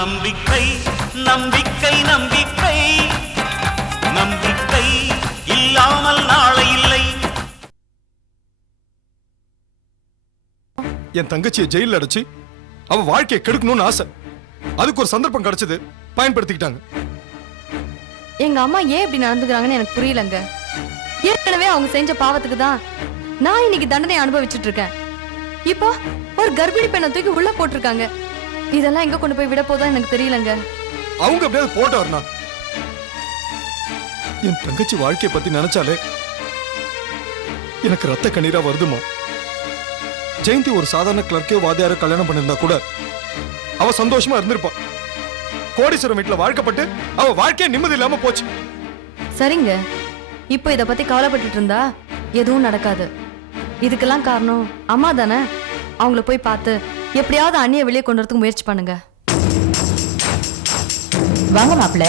நம்பிக்கை நம்பிக்கை நம்பிக்கை நம்பிக்கை இல்லாமல் நாளை இல்லை. என் தங்கச்சியை ஜெயில அடைச்சு அவ வாழ்க்கையை கெடுக்கணும்னு ஆசை. அதுக்கு ஒரு சந்தர்ப்பம் கிடைச்சது, பயன்படுத்திக்கிட்டாங்க. எங்க அம்மா ஏன் இப்படி நடந்துக்கிறாங்கன்னு எனக்கு புரியலங்க. ஏற்கனவே அவங்க செஞ்ச பாவத்துக்கு தான் நான் இன்னைக்கு தண்டனை அனுபவிச்சுட்டு இருக்கேன். இப்போ ஒரு கர்ப்பிணி பெண்ணை தூக்கி உள்ள போட்டிருக்காங்க. இதெல்லாம் எங்க கொண்டு போய் விட போதா எனக்கு தெரியலங்க. அவங்க எப்படியாவது போட்டாருனா என் தங்கச்சி வாழ்க்கையை பத்தி நினைச்சாலே எனக்கு ரத்த கண்ணீரா வருதுமா. ஜெயந்தி ஒரு சாதாரண கிளர்க்கே வாதியார கல்யாணம் பண்ணிருந்தா கூட அவ சந்தோஷமா இருந்திருப்பா. கோடீஸ்வரம் வீட்டுல வாழ்க்கப்பட்டு அவ வாழ்க்கைய நிம்மதி இல்லாம போச்சு. சரிங்க, இப்போ இத பத்தி கவலைப்பட்டுட்டு இருந்தா எதுவும் நடக்காது. இதுக்கெல்லாம் காரணம் அம்மா தானே. அவங்கள போய் பார்த்து எப்படியாவது அண்ணிய வெளியே கொண்டு வரதுக்கு முயற்சி பண்ணுங்க. வாங்க மாப்பிள்ள.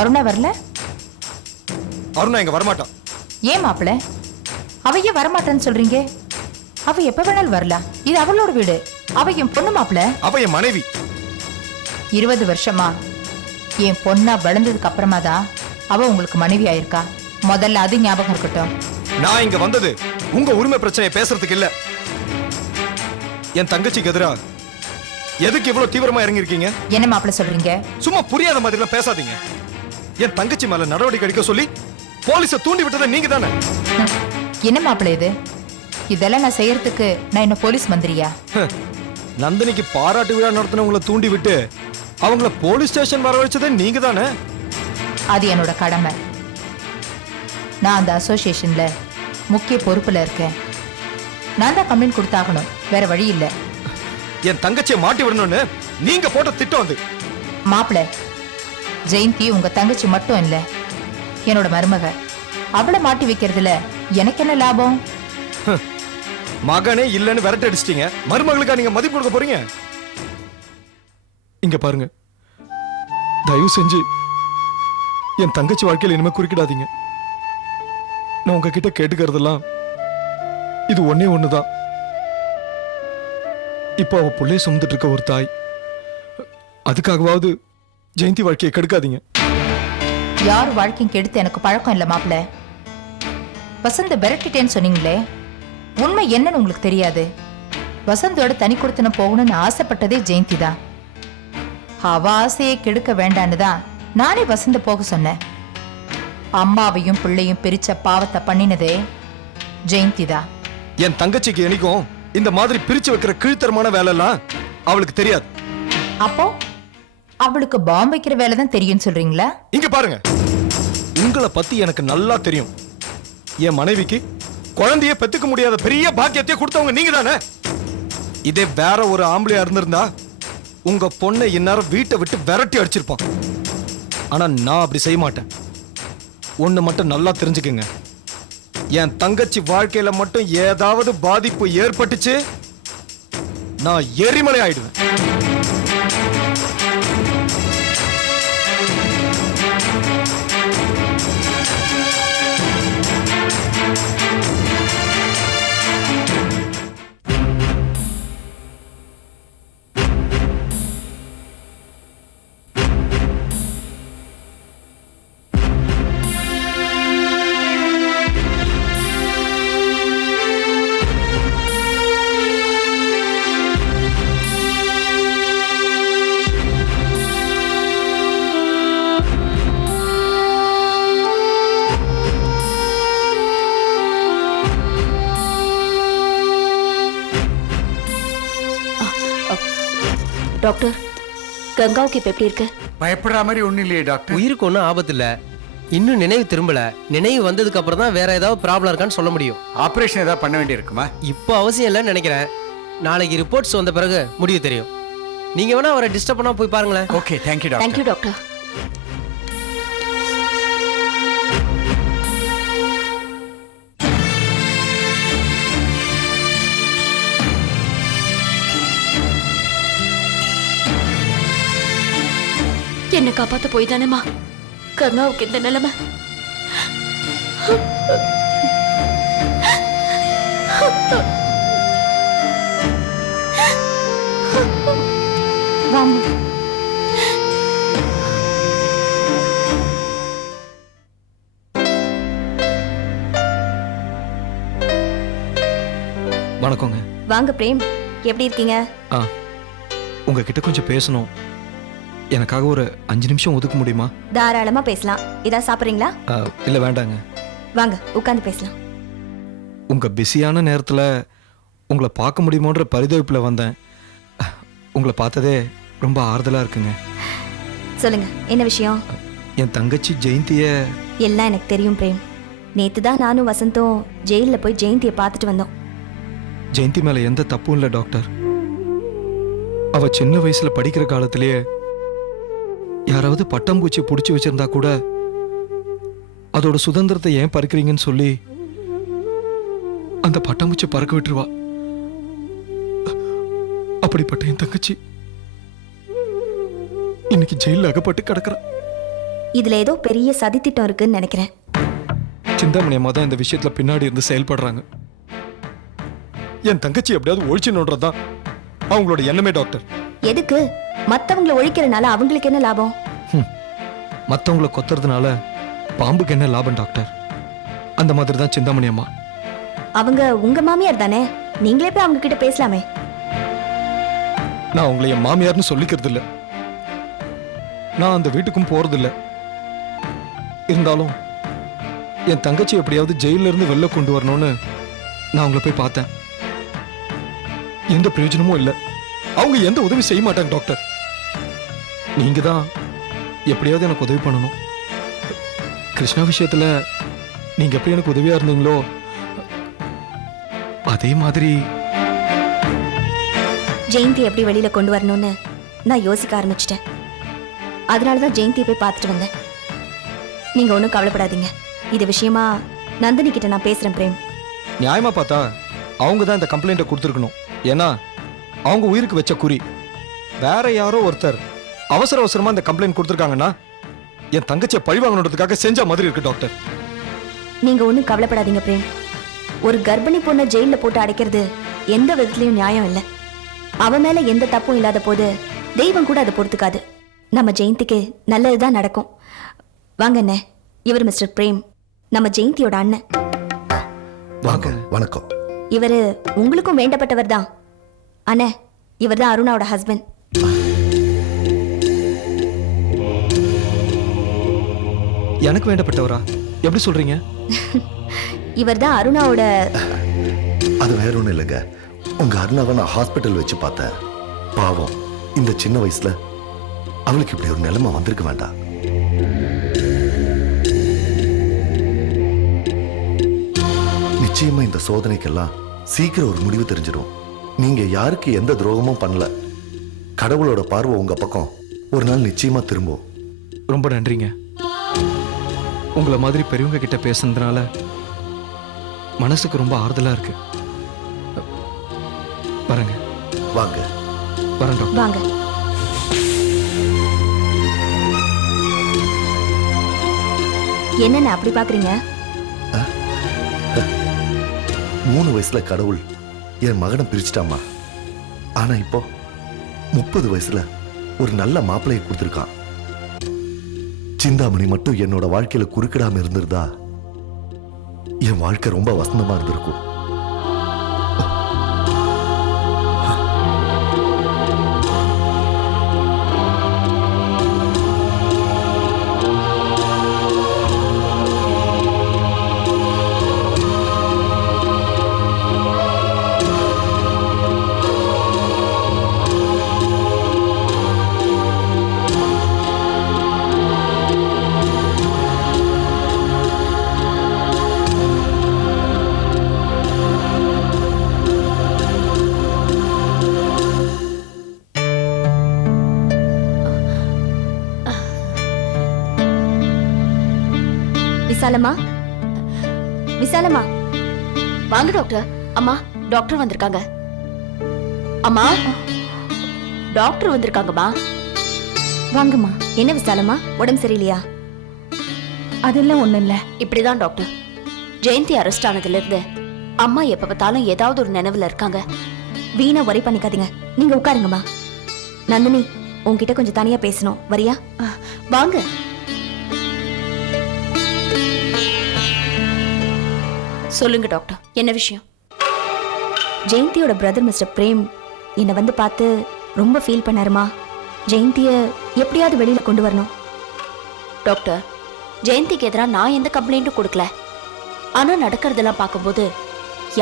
அருணா வரல? அருணா இங்க வரமாட்டான். ஏன் மாப்பிள்ள அவ ஏன் வரமாட்டான்னு சொல்றீங்க? அவ எப்ப வேணாலும் வரலாம். இது அவளோட வீடு. அவ என் பொண்ணு மாப்பிள்ள. அவ என் மனைவி. 20 வருஷமா என் பொண்ணா வளர்ந்ததுக்கு அப்புறமா தான் அவ உங்களுக்கு மனைவி ஆயிருக்கா. முதல்ல அது ஞாபகம் இருக்கட்டும். நான் இங்க வந்தது உங்க உரிமை பிரச்சனையை பேசுறதுக்கு இல்ல. என் தங்கச்சிக்கு எதிரா எதுக்கு இவ்வளவு தீவிரமா இறங்கி இருக்கீங்க? என்ன மாப்பிள்ள சொல்றீங்க? சும்மா புரியாத மாதிரி பேசாதீங்க. என் தங்கச்சி மேல நடவடிக்கை எடுக்க சொல்லி போலீஸை தூண்டி விட்டதை நீங்க தானே. என்ன மாப்பிள்ள இது? இதெல்லாம் நான் செய்யறதுக்கு நான் என்ன போலீஸ் மந்திரியா? நந்தினிக்கு பாராட்டு விழா நடத்தினவங்களை தூண்டி விட்டு அவங்கள போலீஸ் ஸ்டேஷன் வரவழைச்சதே நீங்க தானே. அது என்னோட கடமை. நான் அந்த அசோசியேஷன்ல முக்கிய பொறுப்புல இருக்கேன். நான் தான் கம்ப்ளைண்ட் கொடுத்தாகணும், வேற வழி இல்ல. என் தங்கச்சியை மாட்டி விடணும்னு நீங்க போட்ட திட்டம் வந்து. மாப்பிள்ள, ஜெயந்தி உங்க தங்கச்சி மட்டும் இல்ல, என்னோட மருமக. அவளை மாட்டி வைக்கிறதுல எனக்கு என்ன லாபம்? மகனே இல்லன்னு விரட்டி அடிச்சிட்டீங்க, மருமகளுக்கா நீங்க மதிப்பு கொடுக்க போறீங்க? இங்க பாருங்க, தயவு செஞ்சு என் தங்கச்சி வாழ்க்கையில இனிமே குறுக்கிடாதீங்க. நான் உங்ககிட்ட கேட்டுக்கிறதெல்லாம் இது ஒன்னே ஒண்ணுதான். இப்போ அவ பிள்ளைய சுமந்துட்டு இருக்க ஒரு தாய், அதுக்காகவாவது ஜெயந்தி வாழ்க்கையை கெடுக்காதீங்க. யார் வாழ்க்கையும் கெடுத்து எனக்கு பழக்கம் இல்ல மாப்பிள்ள. வசந்த விரட்டிட்டேன்னு சொன்னீங்களே, உண்மை என்னன்னு உங்களுக்கு தெரியாது. வசந்தோட தனி கொடுத்தன போகணும்னு ஆசைப்பட்டதே ஜெயந்தி தான். அவ ஆசையை கெடுக்க வேண்டான்னு தான் நானே வசந்த போக சொன்னேன். அம்மாவையும் பிள்ளையும் பிரிச்ச பாவத்தை பண்ணினதே ஜெயந்தி தான். என் தங்கச்சிக்கு என்னைக்கும் இந்த மாதிரி பிரிச்சு வைக்கிற கீழ்த்தரமான வேலை எல்லாம் அவளுக்கு தெரியாது. அப்போ அவளுக்கு பாம்பு வைக்கிற வேலை தான் தெரியும் சொல்றீங்களா? இங்க பாருங்க, உங்களை பத்தி எனக்கு நல்லா தெரியும். என் மனைவிக்கு குழந்தைய பெத்துக்க முடியாத பெரிய பாக்கியத்தை கொடுத்தவங்க நீங்க தானே. இதே வேற ஒரு ஆம்பளையா இருந்திருந்தா உங்க பொண்ணை இந்நேரம் வீட்டை விட்டு விரட்டி அடிச்சிருப்பான். ஆனா நான் அப்படி செய்ய மாட்டேன். ஒண்ணு மட்டும் நல்லா தெரிஞ்சுக்கங்க, என் தங்கச்சி வாழ்க்கையில மட்டும் ஏதாவது பாதிப்பு ஏற்பட்டுச்சு, நான் எரிமலை ஆயிடுவேன். டாக்டர், கங்காவுக்கு இப்ப எப்படி இருக்கு? பயப்படுற மாதிரி ஒண்ணும் இல்லையே டாக்டர். உயிருக்கு ஒன்றும் ஆபத்து இல்ல. இன்னும் நினைவு திரும்பல. நினைவு வந்ததுக்கு அப்புறம் தான் வேற ஏதாவது ப்ராப்ளம் இருக்கான்னு சொல்ல முடியும். ஆபரேஷன் ஏதாவது பண்ண வேண்டி இருக்குமா? இப்போ அவசியம் இல்லைன்னு நினைக்கிறேன். நாளைக்கு ரிப்போர்ட்ஸ் வந்த பிறகு முடிவு தெரியும். நீங்க வேணா அவரை டிஸ்டர்ப் பண்ணா போய் பாருங்களேன். Okay, thank you doctor. Thank you doctor. என்ன காப்பாத்த போய் தானேமா கங்காவுக்கு இந்த நிலைமை. வாங்க. வணக்கங்க. வாங்க பிரேம், எப்படி இருக்கீங்க? ஆ உங்ககிட்ட கொஞ்சம் பேசணும். எனக்காக ஒரு 5 நிமிஷம் ஒதுக்க முடியுமா? தாராளமா பேசலாம். ஏதாவது சாப்பிட்றீங்களா? இல்லை வேண்டாங்க. வாங்க உட்காந்து பேசலாம். உங்க பிஸியான நேரத்தில் உங்களை பார்க்க முடியுமோன்ற பரிதவிப்பில் வந்தேன். உங்களை பார்த்ததே ரொம்ப ஆறுதலாக இருக்குங்க. சொல்லுங்க, என்ன விஷயம்? என் தங்கச்சி ஜெயந்தியை எல்லாம் எனக்கு தெரியும் பிரேம். நேத்து தான் நானும் வசந்தும் ஜெயிலில் போய் ஜெயந்தியை பார்த்துட்டு வந்தோம். ஜெயந்தி மேலே எந்த தப்பும் இல்லை டாக்டர். அவ சின்ன வயசுல படிக்கிற காலத்திலேயே யாராவது பட்டாம்பூச்சி பிடிச்சி வச்சிருந்தா கூட அதோட சுதந்திரத்தை ஏன் பறக்கிறீங்கன்னு சொல்லி அந்த பட்டாம்பூச்சி பறக்க விட்டுருவா. அப்படிப்பட்ட என் தங்கச்சி இன்னைக்கு ஜெயிலில் அகப்பட்டு கிடக்குறா. இதுல ஏதோ பெரிய சதித்திட்டம் இருக்குன்னு நினைக்கிறேன். சிந்தாமணியம்மா தான் இந்த விஷயத்துல பின்னாடி இருந்து செயல்படுறாங்க. என் தங்கச்சி எப்படியாவது ஒழிச்சுன்றதுதான் அவங்களோட எண்ணமே டாக்டர். எதுக்கு? மத்தவங்களை ஒழிக்கிறனால அவங்களுக்கு என்ன லாபம்? மற்றவங்களை கொத்துறதுனால பாம்புக்கு என்ன லாபம் டாக்டர்? அந்த மாதிரி தான் சிந்தாமணி அம்மா. அவங்க உங்க மாமியார் தானே, நீங்களே போய் அவங்க கிட்ட பேசலாமே. நான் உங்களை என் மாமியார்னு சொல்லிக்கிறது இல்லை. நான் அந்த வீட்டுக்கும் போறது இல்லை. இருந்தாலும் என் தங்கச்சி எப்படியாவது ஜெயில இருந்து வெளில கொண்டு வரணும்னு நான் அவங்கள போய் பார்த்தேன். எந்த பிரயோஜனமும் இல்லை. அவங்க எந்த உதவி செய்ய மாட்டாங்க டாக்டர். நீங்க தான் எப்படியாவது எனக்கு உதவி பண்ணணும். கிருஷ்ணா விஷயத்துல நீங்க எப்படி எனக்கு உதவியா இருந்தீங்களோ அதே மாதிரி ஜெயந்தி எப்படி வெளியில கொண்டு வரணும்னு நான் யோசிக்க ஆரம்பிச்சிட்டேன். அதனாலதான் ஜெயந்தியை போய் பார்த்துட்டு வந்தேன். நீங்க ஒன்றும் கவலைப்படாதீங்க. இது விஷயமா நந்தினி கிட்ட நான் பேசுறேன் பிரேம். நியாயமா பார்த்தா அவங்க தான் இந்த கம்ப்ளைண்ட்டை கொடுத்துருக்கணும். ஏன்னா அவங்க உயிருக்கு வச்ச குறி. வேற யாரோ ஒருத்தர் அவசர அவசரமா இந்த கம்ப்ளைண்ட் கொடுத்துருக்காங்கன்னா என் தங்கச்சியை பழி வாங்கணுன்றதுக்காக செஞ்ச மாதிரி இருக்கு டாக்டர். நீங்க ஒன்றும் கவலைப்படாதீங்க பிரேம். ஒரு கர்ப்பிணி பொண்ணை ஜெயில போட்டு அடைக்கிறது எந்த விதத்துலயும் நியாயம் இல்லை. அவ மேல எந்த தப்பும் இல்லாத போது தெய்வம் கூட அதை பொறுத்துக்காது. நம்ம ஜெயந்திக்கு நல்லதுதான் நடக்கும். வாங்க அண்ணே, இவர் மிஸ்டர் பிரேம், நம்ம ஜெயந்தியோட அண்ணன். வாங்க. வணக்கம். இவரு உங்களுக்கும் வேண்டப்பட்டவர் தான் அண்ணே. இவர் தான் அருணாவோட ஹஸ்பண்ட். எனக்கு வேண்டப்பட்டவரா? எப்படி சொல்றீங்க? இவர் தான் அருணாவோட. அது வேற ஒண்ணும் இல்லைங்க. உங்க அருணாவை நான் ஹாஸ்பிட்டல் வச்சு பார்த்தேன். பாவம், இந்த சின்ன வயசுல அவளுக்கு இப்படி ஒரு நிலைமை வந்திருக்க வேண்டாம். நிச்சயமா இந்த சோதனைக்கெல்லாம் சீக்கிரம் ஒரு முடிவு தெரிஞ்சிடும். நீங்க யாருக்கு எந்த துரோகமும் பண்ணல. கடவுளோட பார்வை உங்க பக்கம் ஒரு நாள் நிச்சயமா திரும்பும். ரொம்ப நன்றிங்க. உங்களை மாதிரி பெரியவங்க கிட்ட பேசுனதுனால மனசுக்கு ரொம்ப ஆறுதலா இருக்கு. வரேங்க. வாங்க. வரேன் டாக்டர். வாங்க. என்னென்ன அப்படி பாக்குறீங்க? 3 வயசுல கடவுள் என் மகனை பிரிச்சுட்டாமா. ஆனா இப்போ 30 வயசுல ஒரு நல்ல மாப்பிள்ளையை கொடுத்துருக்கான். சிந்தாமணி மட்டும் என்னோட வாழ்க்கையில குறுக்கிடாம இருந்திருந்தா என் வாழ்க்கை ரொம்ப வசந்தமா இருந்திருக்கும். விசாலமா, விசாலமா, வாங்க டாக்டர். அம்மா, டாக்டர் வந்திருக்காங்க. அம்மா, டாக்டர் வந்திருக்காங்கம்மா. வாங்கம்மா. என்ன விசாலமா, உடம்பு சரியில்லையா? அதெல்லாம் ஒண்ணும் இல்ல. இப்படிதான் டாக்டர், ஜெயந்தி அரெஸ்ட் ஆனதுல இருந்து அம்மா எப்ப பார்த்தாலும் ஏதாவது ஒரு நினைவுல இருக்காங்க. வீணா worry பண்ணிக்காதீங்க. நீங்க உட்காருங்கம்மா. நந்தினி, உன்கிட்ட கொஞ்சம் தனியா பேசணும், வரியா? வாங்க. சொல்லுங்க டாக்டர், என்ன விஷயம்? ஜெயந்தியோட பிரதர் மிஸ்டர் பிரேம் என்னை வந்து பார்த்து ரொம்ப ஃபீல் பண்ணாருமா. ஜெயந்திய எப்படியாவது வெளியில கொண்டு வரணும். டாக்டர், ஜெயந்திக்கு எதிராக நான் எந்த கம்ப்ளைண்ட்டும் கொடுக்கல. ஆனா நடக்கிறதெல்லாம் பார்க்கும்போது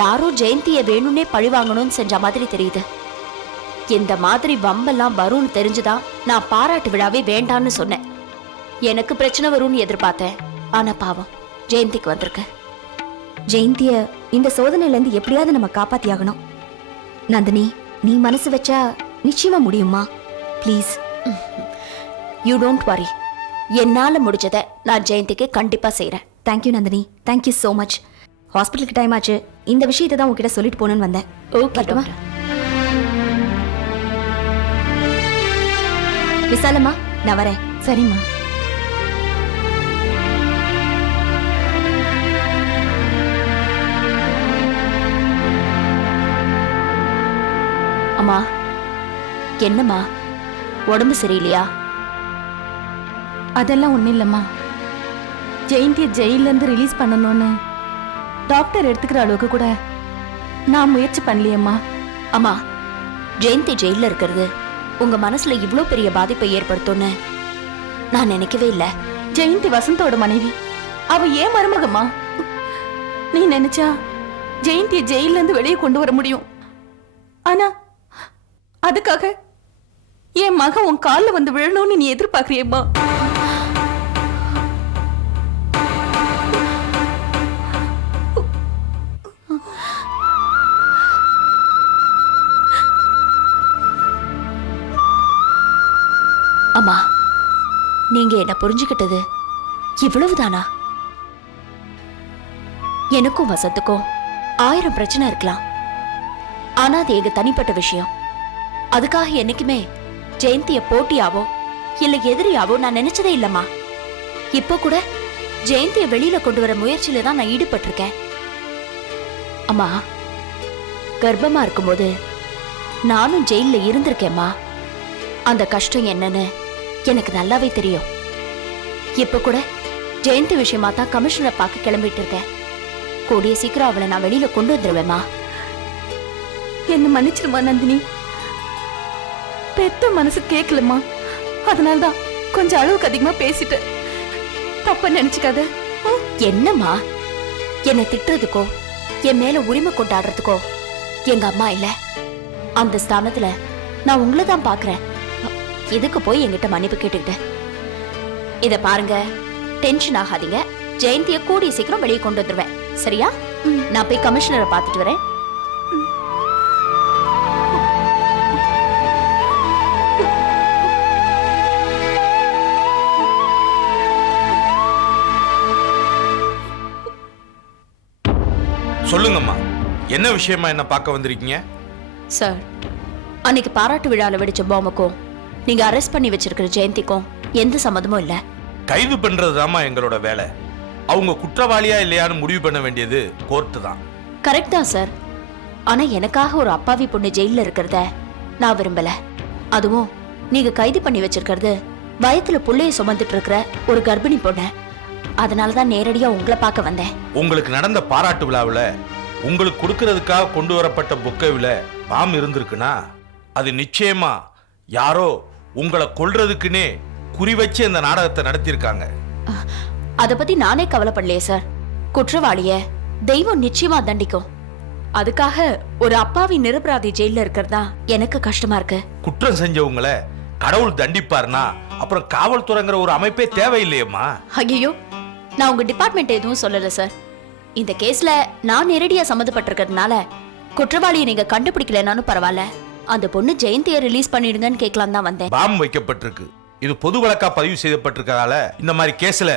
யாரோ ஜெயந்திய வேணும்னே பழி வாங்கணும்னு செஞ்ச மாதிரி தெரியுது. இந்த மாதிரி வம்பெல்லாம் வரும்னு தெரிஞ்சுதான் நான் பாராட்டு விழாவே வேண்டான்னு சொன்னேன். எனக்கு பிரச்சனை வரும்னு எதிர்பார்த்தேன். ஆனா பாவம் ஜெயந்திக்கு வந்திருக்கு. ஜெயந்திய இந்த சோதனையில இருந்து எப்படியாவது நம்ம காப்பாத்தியாகணும். நந்தினி, நீ மனசு வச்சா நிச்சயமா முடியுமா? ப்ளீஸ். You don't worry. என்னால முடிஞ்சதை நான் ஜெயந்திக்கு கண்டிப்பா செய்யறேன். Thank you Nandini, thank you so much. ஹாஸ்பிட்டலுக்கு டைம் ஆச்சு. இந்த விஷயத்தை தான் உங்ககிட்ட சொல்லிட்டு போகணும்னு வந்தேன். Okay doctor. விசாலம்மா, நான் வரேன். சரிம்மா. அம்மா, என்னம்மா உடம்பு சரியில்லையா? அதெல்லாம் ஒன்றும் இல்லைம்மா. ஜெயந்தியை ஜெயிலேருந்து ரிலீஸ் பண்ணணும்னு டாக்டர் எடுத்துக்கிற அளவுக்கு கூட நான் முயற்சி பண்ணலையம்மா. அம்மா, ஜெயந்தி ஜெயில இருக்கிறது உங்க மனசுல இவ்ளோ பெரிய பாதிப்பை ஏற்படுத்தும்னு நான் நினைக்கவே இல்லை. ஜெயந்தி வசந்தோட மனைவி. அவ ஏன் மருமகம்மா? நீ நினைச்சா ஜெயந்தியை ஜெயிலேருந்து வெளியே கொண்டு வர முடியும். ஆனா அதுக்காக என் மகன் உன் காலில் வந்து விழணும்னு நீ எதிர்பார்க்கிறியம்மா? அம்மா, நீங்க என்ன புரிஞ்சுக்கிட்டது இவ்வளவுதானா? எனக்கும் வசத்துக்கும் 1000 பிரச்சனை இருக்கலாம். ஆனா அது எங்க தனிப்பட்ட விஷயம். அதுக்காக என்னைக்குமே ஜெயந்திய போட்டியாவோ இல்ல எதிரியாவோ நான் நினைச்சதே இல்லம்மா. இப்போ கூட ஜெயந்திய வெளியில கொண்டு வர முயற்சியில தான் நான் ஈடுபட்டிருக்கேன். அம்மா, கர்ப்பமா இருக்கும்போது நானும் ஜெயில இருந்திருக்கேம்மா. அந்த கஷ்டம் என்னன்னு எனக்கு நல்லாவே தெரியும். இப்ப கூட ஜெயந்தி விஷயமா தான் கமிஷனரை பார்க்க கிளம்பிட்டு இருக்கேன். கூடிய சீக்கிரம் அவளை நான் வெளியில கொண்டு வந்துருவேம்மா. என்ன மன்னிச்சிருமா நந்தினி. பெத்த மனசு கேட்கலம்மா. அதனால்தான் கொஞ்சம் அளவுக்கு அதிகமா பேசிட்டு தப்ப நினைச்சுக்காத. என்னம்மா, என்னை திட்டுறதுக்கோ என் மேல உரிமை கொண்டாடுறதுக்கோ எங்க அம்மா இல்ல. அந்த ஸ்தானத்துல நான் உங்களை தான் பாக்குறேன். இதுக்கு போய் என்கிட்ட மன்னிப்பு கேட்டுக்கிட்டேன். இத பாருங்க, டென்ஷன் ஆகாதீங்க. ஜெயந்திய கூடிய சீக்கிரம் வெளியே கொண்டு வந்துருவேன். சரியா? நான் போய் கமிஷனரை பார்த்துட்டு வரேன். சொல்லுங்கம்மா, என்ன விஷயமா என்ன பார்க்க வந்திருக்கீங்க? சார், அன்னைக்கு பாராட்டு விழால வெடிச்ச பாம்புக்கும் நீங்க அரெஸ்ட் பண்ணி வச்சிருக்கிற ஜெயந்திக்கும் எந்த சம்மதமும் இல்ல. கைது பண்றதுதாம்மா எங்களோட வேலை. அவங்க குற்றவாளியா இல்லையான்னு முடிவு பண்ண வேண்டியது கோர்ட்டு தான். கரெக்ட் தான் சார். ஆனா எனக்காக ஒரு அப்பாவி பொண்ணு ஜெயில இருக்கிறத நான் விரும்பல. அதுவும் நீங்க கைது பண்ணி வச்சிருக்கிறது வயத்துல புள்ளைய சுமந்துட்டு இருக்கிற ஒரு கர்ப்பிணி பொண்ணு. அதனாலதான் நேரடியா உங்களை பார்க்க வந்தேன். உங்களுக்கு நடந்த பாராட்டு விழாவில் உங்களுக்கு கொடுக்கறதுக்காக கொண்டு வரப்பட்ட பொக்கைவில் பாம் இருந்திருக்குன்னா அது நிச்சயமா யாரோ உங்களை கொல்றதுக்குன்னே குறி வச்சு அந்த நாடகத்தை நடத்தியிருக்காங்க. அத பத்தி நானே கவலைப்படலையே சார். குற்றவாளிய தெய்வம் நிச்சயமா தண்டிக்கும். அதுக்காக ஒரு அப்பாவி நிரபராதி ஜெயில இருக்கிறதா எனக்கு கஷ்டமா இருக்கு. குற்றம் செஞ்சவங்களை கடவுள் தண்டிப்பார்னா அப்புறம் காவல்துறைங்கிற ஒரு அமைப்பே தேவையில்லையம்மா. ஐயோ, நான் உங்க டிபார்ட்மெண்ட் எதுவும் சொல்லல சார். இந்த கேஸ்ல நான் நேரடியா சம்மந்தப்பட்டிருக்கிறதுனால குற்றவாளியை நீங்க கண்டுபிடிக்கலனாலும் பரவாயில்ல, அந்த பொண்ணு ஜெயந்தியை ரிலீஸ் பண்ணிடுங்கன்னு கேட்கலாம் தான் வந்தேன். பாம் வைக்கப்பட்டிருக்கு. இது பொது வழக்கா பதிவு செய்யப்பட்டிருக்கதால இந்த மாதிரி கேஸ்ல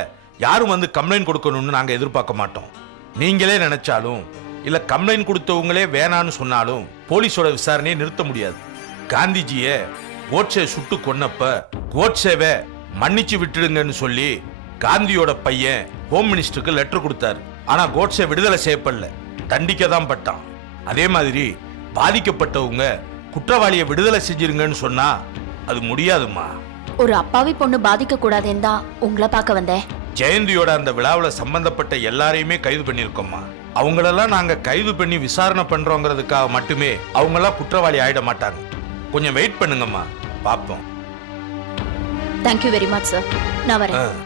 யாரும் வந்து கம்ப்ளைண்ட் கொடுக்கணும்னு நாங்க எதிர்பார்க்க மாட்டோம். நீங்களே நினைச்சாலும் இல்ல கம்ப்ளைண்ட் கொடுத்தவங்களே வேணான்னு சொன்னாலும் போலீஸோட விசாரணையை நிறுத்த முடியாது. காந்திஜியை கோட்சே சுட்டு கொன்னப்ப கோட்சேவை மன்னிச்சு விட்டுடுங்கன்னு சொல்லி காந்தியோட பையன் ஹோம் மினிஸ்டருக்கு லெட்டர் கொடுத்தாரு. ஆனா கோட்சே விடுதலை செய்யப்படல, தண்டிக்க தான் பட்டான். அதே மாதிரி பாதிக்கப்பட்டவங்க குற்றவாளியை விடுதலை செஞ்சிருங்கன்னு சொன்னா அது முடியாதுமா. ஒரு அப்பாவி பொண்ணு பாதிக்க கூடாதுன்னு தான் உங்களை பார்க்க வந்தேன். ஜெயந்தியோட அந்த விழாவில் சம்பந்தப்பட்ட எல்லாரையுமே கைது பண்ணியிருக்கோம்மா. அவங்களெல்லாம் நாங்க கைது பண்ணி விசாரணை பண்றோங்கிறதுக்காக மட்டுமே அவங்கெல்லாம் குற்றவாளி ஆயிட மாட்டாங்க. கொஞ்சம் வெயிட் பண்ணுங்கம்மா, பாப்போம். Thank you very much sir. நான் வரேன்.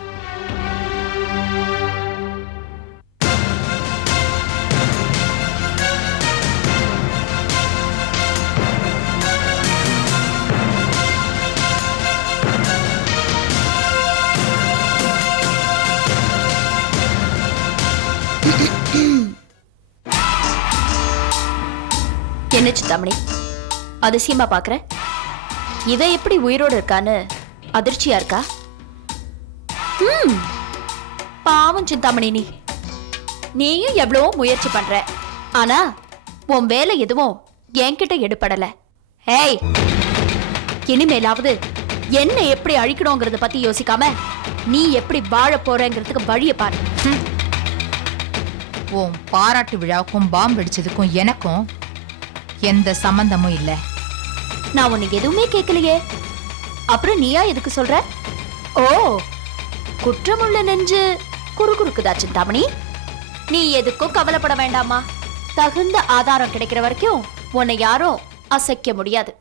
என்ன சிந்தாமணி அதிசயமா பாக்குற? இவ எப்படி உயிரோடு இருக்கான்னு அதிர்ச்சியா இருக்கா? பாவம் சிந்தாமணி, நீயும் எவ்வளவோ முயற்சி பண்ற, ஆனா உன் வேலை எதுவும் என்கிட்ட எடுபடல. ஏய், இனிமேலாவது என்ன எப்படி அழிக்கணுங்கிறத பத்தி யோசிக்காம நீ எப்படி வாழ போறங்கிறதுக்கு வழிய பாரு. உன் பாராட்டு விழாவுக்கும் பாம்பு வெடிச்சதுக்கும் எனக்கும் எந்த சம்பந்தமும் இல்ல. நான் உனக்கு எதுவுமே கேட்கலையே, அப்புறம் நீயா எதுக்கு சொல்ற? ஓ, குற்றமுள்ள நெஞ்சு குறுகுறுக்குதா சிந்தாமணி? நீ எதுக்கும் கவலைப்பட வேண்டாமா. தகுந்த ஆதாரம் கிடைக்கிற வரைக்கும் உன்னை யாரும் அசைக்க முடியாது.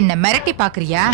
என்ன மிரட்டி பாக்குறியா?